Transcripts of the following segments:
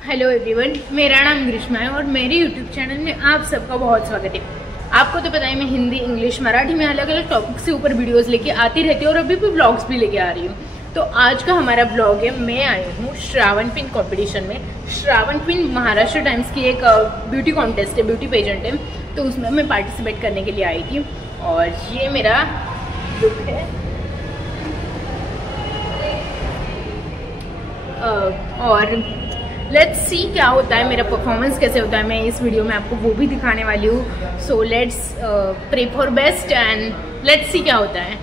Hello everyone, मेरा नाम ग्रीष्मा है और मेरे यूट्यूब चैनल में आप सबका बहुत स्वागत है। आपको तो पता है मैं हिंदी, इंग्लिश, मराठी में अलग अलग टॉपिक से ऊपर वीडियोस लेके आती रहती हूँ और अभी भी ब्लॉग्स भी लेके आ रही हूँ। तो आज का हमारा ब्लॉग है, मैं आई हूँ श्रावण क्वीन कॉम्पिटिशन में। श्रावण क्वीन महाराष्ट्र टाइम्स की एक ब्यूटी कॉन्टेस्ट है, ब्यूटी पेजेंट है, तो उसमें मैं पार्टिसिपेट करने के लिए आई थी। और ये मेरा लुक है। और लेट्स सी क्या होता है, मेरा परफॉर्मेंस कैसे होता है, मैं इस वीडियो में आपको वो भी दिखाने वाली हूँ। सो लेट्स प्रे for best end let's see क्या होता है।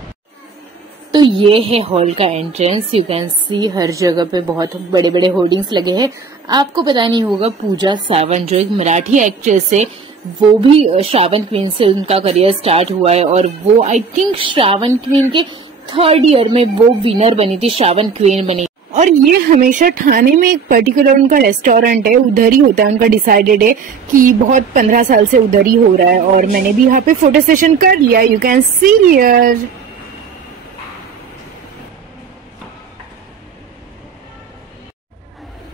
तो ये है हॉल का एंट्रेंस। यू कैन सी हर जगह पे बहुत बड़े बड़े होर्डिंग्स लगे हैं। आपको पता नहीं होगा, पूजा सावंत जो एक मराठी एक्ट्रेस है, वो भी श्रावण क्वीन से उनका करियर स्टार्ट हुआ है और वो I think Shravan queen K 3rd year में वो विनर बनी थी, श्रावण क्वीन बनी। और ये हमेशा ठाणे में एक पर्टिकुलर उनका रेस्टोरेंट है, उधर ही होता है, उनका डिसाइडेड है कि बहुत 15 साल से उधर ही हो रहा है। और मैंने भी यहाँ पे फोटो सेशन कर लिया, यू कैन सी हियर।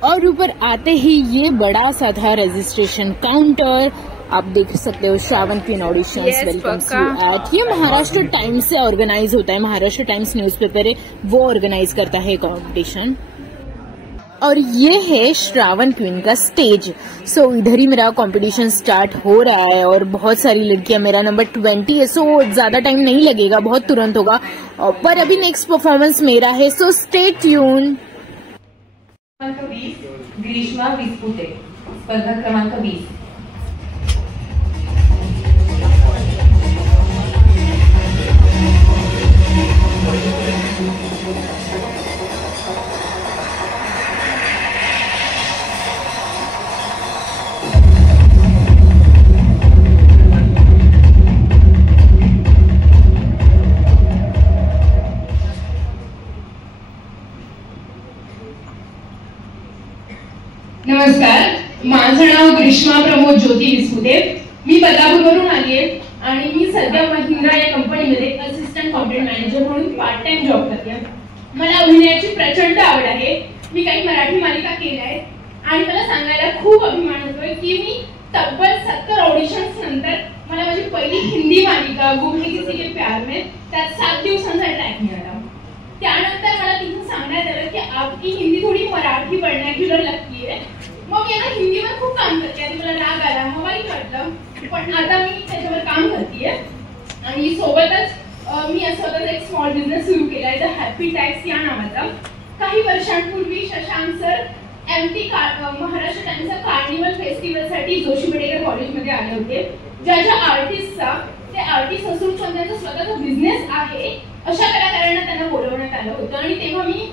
और ऊपर आते ही ये बड़ा सा था रजिस्ट्रेशन काउंटर। आप देख सकते हो, Shravan queen auditions welcomes you at. ये महाराष्ट्र टाइम्स से ऑर्गेनाइज होता है, महाराष्ट्र टाइम्स न्यूज़पेपर है, वो ऑर्गेनाइज करता है कंपटीशन। और ये है श्रावण क्वीन का स्टेज। सो इधर ही मेरा कंपटीशन स्टार्ट हो रहा है और बहुत सारी लड़कियां, मेरा नंबर 20 है, सो ज्यादा टाइम नहीं लगेगा, बहुत तुरंत होगा। पर अभी नेक्स्ट परफॉर्मेंस मेरा है, so stay tune. Grishma Vispute, स्पर्धा क्रमांक 20। नमस्कार, माझं नाव ग्रीष्मा प्रमोद ज्योती विस्पुते। मी बदलापूरवरून आली आहे आणि मी सध्या महिंद्रा या कंपनीमध्ये असिस्टंट कॉन्टेंट मॅनेजर म्हणून पार्ट टाइम जॉब करते। मला अभिनयाची प्रचंड आवड आहे। मी काही मराठी मालिका केल्या आहेत आणि मला सांगायला खूप अभिमान होतोय की मी तब्बल 70 ऑडिशन्स नंतर मला माझी पहिली हिंदी मालिका गुम है किसी के प्यार में त्यात 7 दिवसांचा ट्रॅक मिळाला। त्यानंतर मला तिथून सांगण्यात आलं की आपकी हिंदी थोडी मराठी वर्नॅक्युलर लगती है। मग मी आता हिंदीवर खूप काम करते, आणि मला राग आला, हवा वाईट वाटलं, पण आता मी त्याच्यावर काम करते। आणि सोबतच मी स्वतःचा एक स्मॉल बिझनेस सुरू केला आहे, द हॅपी टॅक्स या नावाचा। काही वर्षांपूर्वी शशांक सर एमटी महाराष्ट्र टाइम्सच्या कार्निवल फेस्टिवलसाठी जोशी मेडिकल कॉलेजमध्ये आले होते। ज्या ज्या आर्टिस्टचा ते आर्टिस्ट असून पण त्यांचा स्वतःचा बिझनेस आहे अशा कलाकारांना त्यांना बोलवण्यात आलं होतं। आणि तेव्हा मी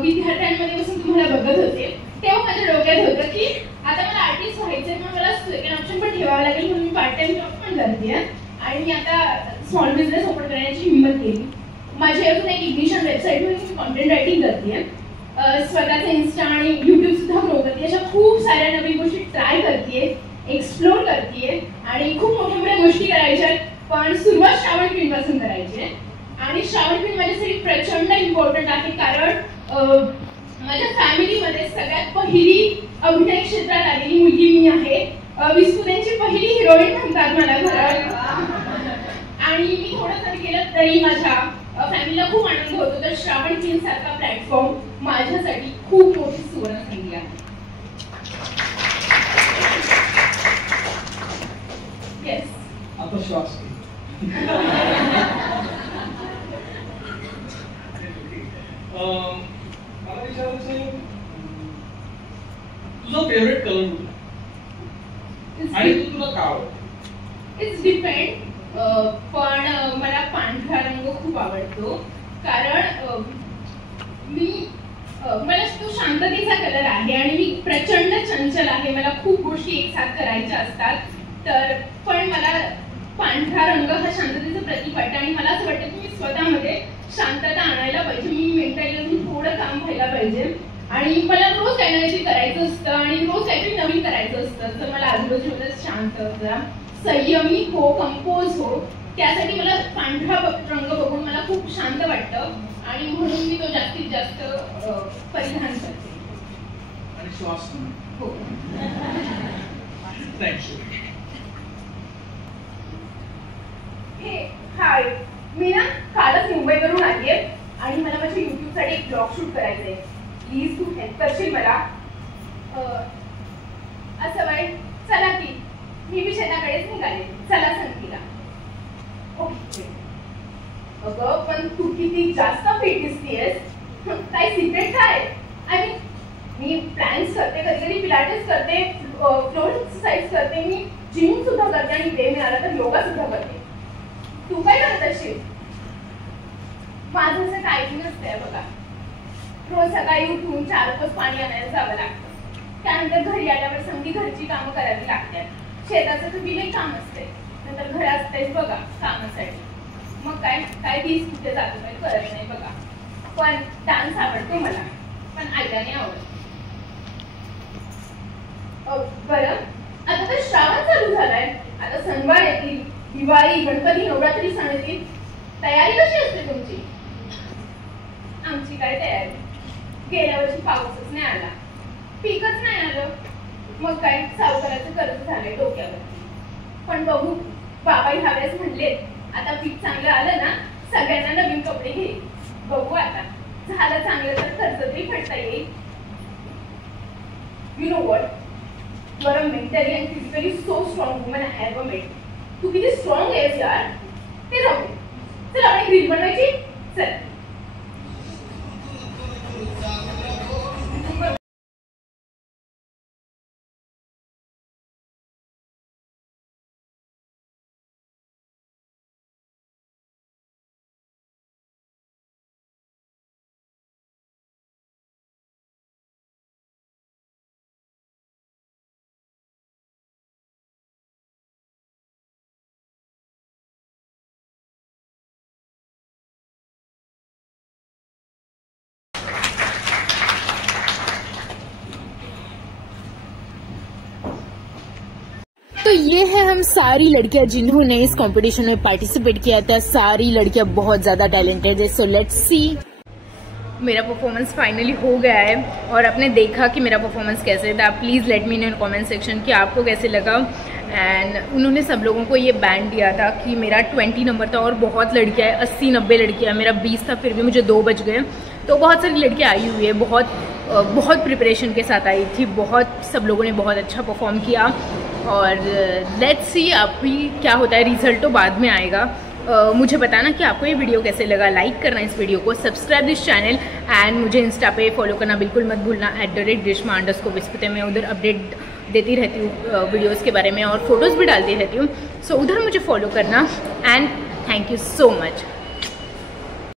विद्यार्थ्यांमध्ये बसून तुम्हाला बघत होते, तेव्हा माझ्या डोक्यात होतं की आता मला आर्टिस्ट व्हायचंय, पण मला सेकंड ऑप्शन पण ठेवावं लागेल, म्हणून मी पार्ट टाइम जॉब पण करते आणि मी आता स्मॉल बिझनेस ओपन करण्याची हिंमत केली। माझी अजून एक इग्निशन वेबसाईटवर मी कॉन्टेंट रायटिंग करते, स्वतःचे इन्स्टा आणि यूट्यूब सुद्धा ग्रो करते। अशा खूप साऱ्या नवीन गोष्टी ट्राय करते, एक्सप्लोर करते आणि खूप मोठ्या मोठ्या गोष्टी करायच्या, पण सुरुवात श्रावण क्वीन पासून करायची आहे। आणि श्रावण क्वीन माझ्यासाठी प्रचंड इम्पॉर्टंट आहे, कारण माझ्या फॅमिलीमध्ये सगळ्यात पहिली अभिनय क्षेत्रात आलेली मुलगी मी आहे। विस्पुतेंची पहिली हिरोईन म्हणतात मला घरात। आणि मी थोडं जरी केलं तरी माझ्या फॅमिलीला खूप आनंद होतो। तर श्रावण क्वीन सारखा प्लॅटफॉर्म माझ्यासाठी खूप मोठी सुवर्ण संधी आहे। येस, आता श्वास मला विचारायचं, तुझा फेवरेट कलर कुठला आणि तुला का आवडतं? इट्स डिपेंड, पण मला पांढरा रंग खूप आवडतो, कारण मला तो शांततेचा कलर आहे आणि मी प्रचंड चंचल आहे, मला खूप गोष्टी एकसाथ करायच्या असतात। तर पण मला पांढरा रंग हा शांततेचं प्रतीक वाटतं आणि मला असं वाटतं की मी स्वतःमध्ये शांतता आणायला पाहिजे, मी मेंटली अजून थोडं काम व्हायला पाहिजे आणि मला रोज काही ना काहीतरी करायचं असतं आणि रोज काहीतरी नवीन करायचं असतं। तर मला आजूबाजूला शांत, जरा संयमी हो, कंपोज हो, त्यासाठी मला पांढरा रंग बघून मला खूप शांत वाटतं आणि म्हणून मी तो जास्तीत जास्त परिधान करते। श्वास हो. थँक्यू. हे हाय, मी ना कालच मुंबईवरून आली आहे आणि मला माझ्या युट्यूबसाठी एक ब्लॉग शूट करायचं आहे. प्लीज तू हेल्प करशील मला? असं बाय, चला की मी शेताकडेच निघाले. चला संगीला. ओके. अगं पण तू किती जास्त फिट दिसतीयस. काय सिक्रेट काय? आय मीन मी प्लॅन्स करते, कधी कधी पिलाटेस करते, फ्लोर एक्सरसाइज करते, मी जिम सुद्धा करते आणि वेळ मिळाला तर योगा सुद्धा करते. तू काय करत असशील? माझं असं काही नसतंय बघा. रोज सकाळी उठून 4 तास पाणी आणायला जावं लागतं. त्यानंतर घरी आल्यावर समधी घरची कामं करावी लागतात. शेताचं तर बिले काम असते, नंतर घर असतेच बघा कामासाठी. मग काय काय दिस कुठे जातो काही कळत नाही बघा. पण डान्स आवडतो मला, पण आयला नाही आवडत. बरं, आता तर श्रावण चालू झालाय. आता सणवार येतील, दिवाळी, गणपती, नवरात्री सण येतील. तयारी कशी असते तुमची? आमची काय तयारी? गेल्या वर्षी पाऊसच नाही आला, पीकच नाही आलं. मग काय सावकाराचं कर्ज झालंय डोक्यावरती. पण बघू, बाबा ह्यावेळेस म्हणले आता पीक चांगलं आलं ना सगळ्यांना नवीन कपडे घे. बघू आता, झालं चांगलं तर कर्ज तरी फेडता येईल. You know what, you are a mentally and physically so strong woman I have met. तू किती स्ट्रॉंग आहेस यार. ते राहू दे. चल आपण रील बनवायची. चल. तो ये है हम सारी लड़कियां जिन्होंने इस कंपटीशन में पार्टिसिपेट किया था. सारी लड़कियां बहुत ज्यादा टैलेंटेड है. So let's see. मेरा परफॉर्मेंस फाइनली हो गया है और आपने देखा कि मेरा परफॉर्मेंस कैसे था. Please let me know in comment section कि आपको कैसे लगा. एंड उन्होंने सब लोगों को ये बैंड दिया था कि मेरा 20 नंबर था और बहुत लड़कियाँ है, 80-90 लड़कियाँ. मेरा 20 था, फिर भी मुझे 2 बच गए. तो बहुत सारी लड़कियाँ आई हुई है, बहुत प्रिपरेशन के साथ आई थी. बहुत सब लोगों ने बहुत अच्छा परफॉर्म किया. और लेट्स सी अभी क्या होता है. रिजल्ट तो बाद में आएगा. मुझे बताना कि आपको ये वीडियो कैसे लगा. लाइक करना इस वीडियो को, सब्सक्राइब दिस चैनल एंड मुझे इंस्टा पे फॉलो करना बिल्कुल मत भूलना. @grishma_विस्पते. मैं उधर अपडेट देती रहती हूँ वीडियोस के बारे में और फोटोज़ भी डालती रहती हूँ. सो उधर मुझे फॉलो करना. End thank you so much.